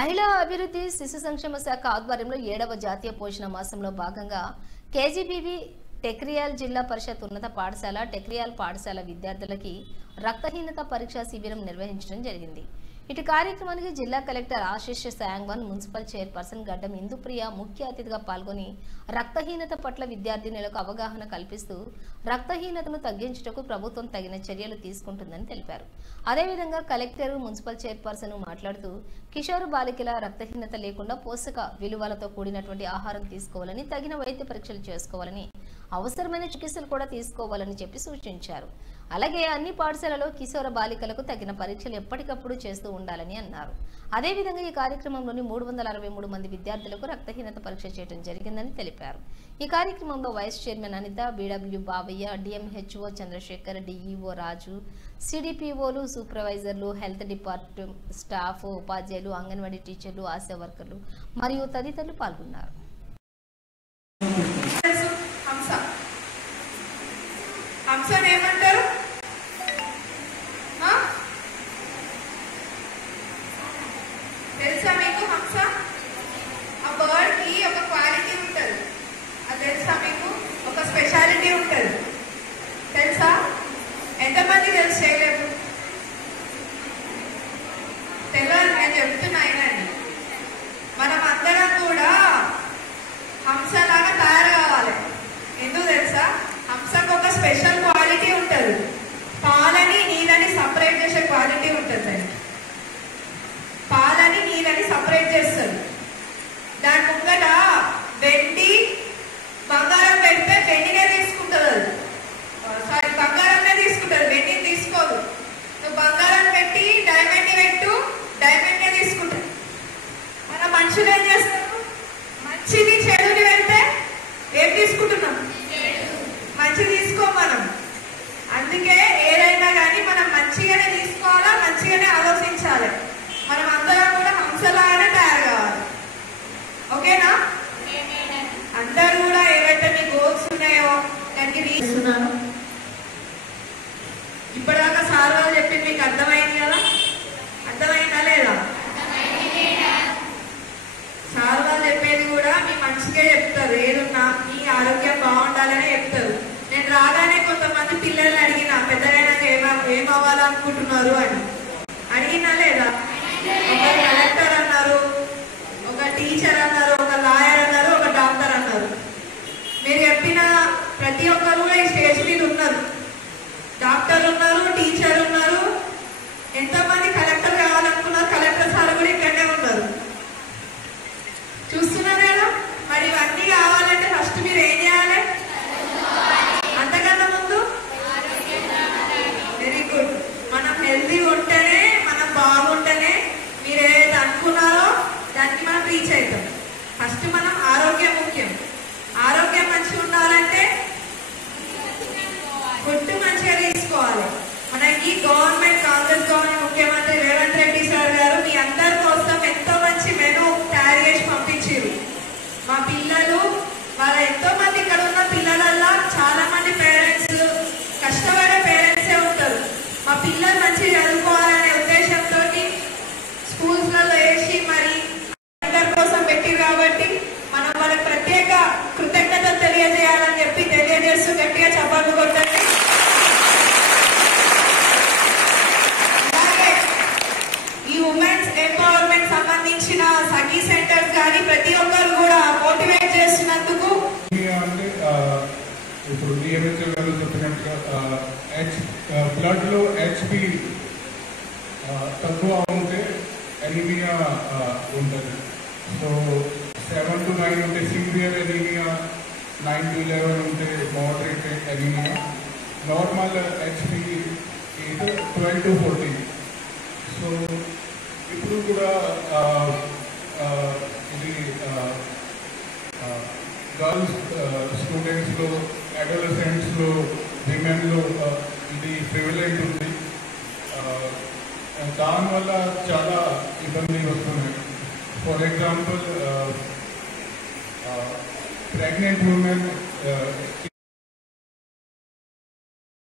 మహిళా అభివృద్ధి శిశు సంక్షేమ శాఖ ఆధ్వర్యంలో 7వ జాతీయ పోషణ మాసంలో భాగంగా కేజీబీవీ టెక్రియాల్ జిల్లా పరిషత్ ఉన్నత పాఠశాల టెక్రియాల్ పాఠశాల విద్యార్థులకి రక్తహీనత పరీక్షా శిబిరం నిర్వహించడం జరిగింది. ఇటు కార్యక్రమానికి జిల్లా collector Ashish Sangwan, municipal chairperson గడ్డం ఇందుప్రియ ముఖ్య అతిథిగా పాల్గొని రక్తహీనత పట్ల విద్యార్థినులకు అవగాహన కల్పిస్తూ రక్తహీనతను తగ్గించుటకు ప్రభుత్వం తగిన చర్యలు తీసుకుంటుందని తెలిపారు. అదేవిధంగా కలెక్టర్, మున్సిపల్ చైర్పర్సన్ మాట్లాడుతూ కిషోర బాలికల రక్తహీనత లేకుండా పోషక విలువలతో కూడినటువంటి ఆహారం తీసుకోవాలని, తగిన వైద్య పరీక్షలు చేసుకోవాలని, అవసరమైన చికిత్సలు కూడా తీసుకోవాలని చెప్పి సూచించారు. అలాగే అన్ని పాఠశాలలో కిశోర బాలికలకు తగిన పరీక్షలు ఎప్పటికప్పుడు చేస్తూ ఉండాలని అన్నారు. అదేవిధంగా ఈ కార్యక్రమంలోని 363 మంది విద్యార్థులకు రక్తహీనత పరీక్ష చేయడం జరిగిందని తెలిపారు. ఈ కార్యక్రమంలో vice chairman Anitha, BW Bavayya, DMHO Chandrasekhar, DEO Raju, సిడిపిఓలు, సూపర్వైజర్లు, హెల్త్ డిపార్ట్మెంట్ స్టాఫ్, ఉపాధ్యాయులు, అంగన్వాడీ టీచర్లు, ఆశా వర్కర్లు మరియు తదితరులు పాల్గొన్నారు. ఏమంటారు? తెలుసా మీకు హంస? ఆ బర్డ్ కి ఒక క్వాలిటీ ఉంటుంది, అది తెలుసా మీకు? ఒక స్పెషాలిటీ ఉంటుంది, తెలుసా? ఎంతమంది తెలుసు? చేయలేదు, తెలియదు. నేను చెప్తున్నా అయినండి, మనం అందరం కూడా హంసలాగా తయారు కావాలి. ఎందుకు తెలుసా? హంసకు ఒక స్పెషల్ క్వాలిటీ ఉంటుంది, పాలని నీళ్ళని సపరేట్ చేసే క్వాలిటీ ఉంటుంది. పాలని నీళ్ళని సపరేట్ చేస్తుంది. దాని ముంగట వెండి బంగారం పెడితే వెండినే తీసుకుంటుంది, అది సారీ బంగారమే తీసుకుంటుంది, వెండిని తీసుకోదు. నువ్వు బంగారం పెట్టి డైమండ్ పెట్టు, డైమండ్నే తీసుకుంటుంది. మన మనుషులు ఏం చేస్తారు? మంచిది చెడుని పెడితే ఏం తీసుకుంటున్నాం? మంచి తీసుకో మనం. అందుకే ఏదైనా కానీ మనం మంచిగానే తీసుకోవాలా, మంచిగానే ఆలోచించాలి. మనం అందరం కూడా హంసలాగానే తయారు కావాలి. ఓకేనా? అందరూ కూడా ఏవైతే మీ గోల్స్ ఉన్నాయో దానికి తీస్తున్నాను. ఇప్పటిదాకా సార్ వాళ్ళు చెప్పింది మీకు అర్థమైంది కదా? అర్థమైందా లేదా? సార్ వాళ్ళు చెప్పేది కూడా మీ మంచిగా చెప్తారు. ఏదున్నా మీ ఆరోగ్యం బాగుండాలనే చెప్తారు. నేను రాగానే కొంతమంది పిల్లల్ని అడిగిన, పెద్దలైనాక ఏమవ్వాలనుకుంటున్నారు అని అడిగినా లేదా? ఒక కలెక్టర్ అన్నారు, ఒక టీచర్ అన్నారు, ఒక లాయర్ అన్నారు, ఒక డాక్టర్ అన్నారు. మీరు చెప్పిన ప్రతి ఒక్కరు కూడా ఈ స్టేజ్ మీద ఉన్నారు. డాక్టర్ ఉన్నారు, టీచర్ ఉన్నారు, ఎంతమంది కలెక్టర్ కావాలనుకున్నారు, కలెక్టర్ సార్ కూడా ఇక్కడనే ఉన్నారు. చూస్తున్నారు కదా? మరి ఇవన్నీ కావాలంటే ఫస్ట్ మీరు ఏం చేయాలి? అంతకన్నా ముందు వెరీ గుడ్, మనం హెల్తీ ఉంటేనే, మనం బాగుంటేనే మీరు ఏదైతే అనుకున్నారో దానికి మనం రీచ్ అవుతాం. ఫస్ట్ మనం ఆరోగ్యం ముఖ్యం. ఆరోగ్యం మంచిగా ఉండాలంటే ఫుడ్ మంచిగా తీసుకోవాలి. మనకి గవర్నమెంట్, కాంగ్రెస్ గవర్నమెంట్, ముఖ్యమంత్రి రేవంత్ రెడ్డి సార్ గారు మీ అందరి కోసం ఎంతో మంచి మెనూ తయారు చేసి పంపించారు. మా పిల్లలు వాళ్ళ ఎంతో మంది ఇక్కడ ఉన్న పిల్లలల్లో చాలా మంది పేరెంట్స్, కష్టపడే పేరెంట్సే ఉంటారు. మా పిల్లలు మంచిగా చదువుకోవాలనే ఉద్దేశంతో స్కూల్స్లలో వేసి మరి అందరి కోసం పెట్టిరు. కాబట్టి మనం వాళ్ళకి ప్రత్యేక కృతజ్ఞతలు తెలియజేయాలని చెప్పి తెలియజేస్తూ గట్టిగా చప్పట్లు కొట్టండి. అలాగే ఈ ఉమెన్స్ ఎంపవర్మెంట్ సంబంధించిన సఖీ సెంటర్స్ కానీ ప్రతి ఒక్కరు కూడా మోటివేట్ చేస్తున్నందుకు ఇప్పుడు డిఎంహెచ్ఓ గారు చెప్పినట్టుగా బ్లడ్ లో హెచ్బి తక్కువ ఉంటే ఎనీమియా ఉంటుంది. సో 7 to 9 ఉంటే సివియర్ ఎనీమియా, 9 to 11 ఉంటే మోడరేట్ ఎనీమియా. నార్మల్ హెచ్బి ఇది 12 to 14. సో ఇప్పుడు కూడా ఇది గర్ల్స్ స్టూడెంట్స్లో, అడోలసెంట్స్లో, విమెన్లో ఇది ప్రివిలేజ్ ఉంది. దానివల్ల చాలా ఇబ్బంది వస్తున్నాయి. For example pregnant women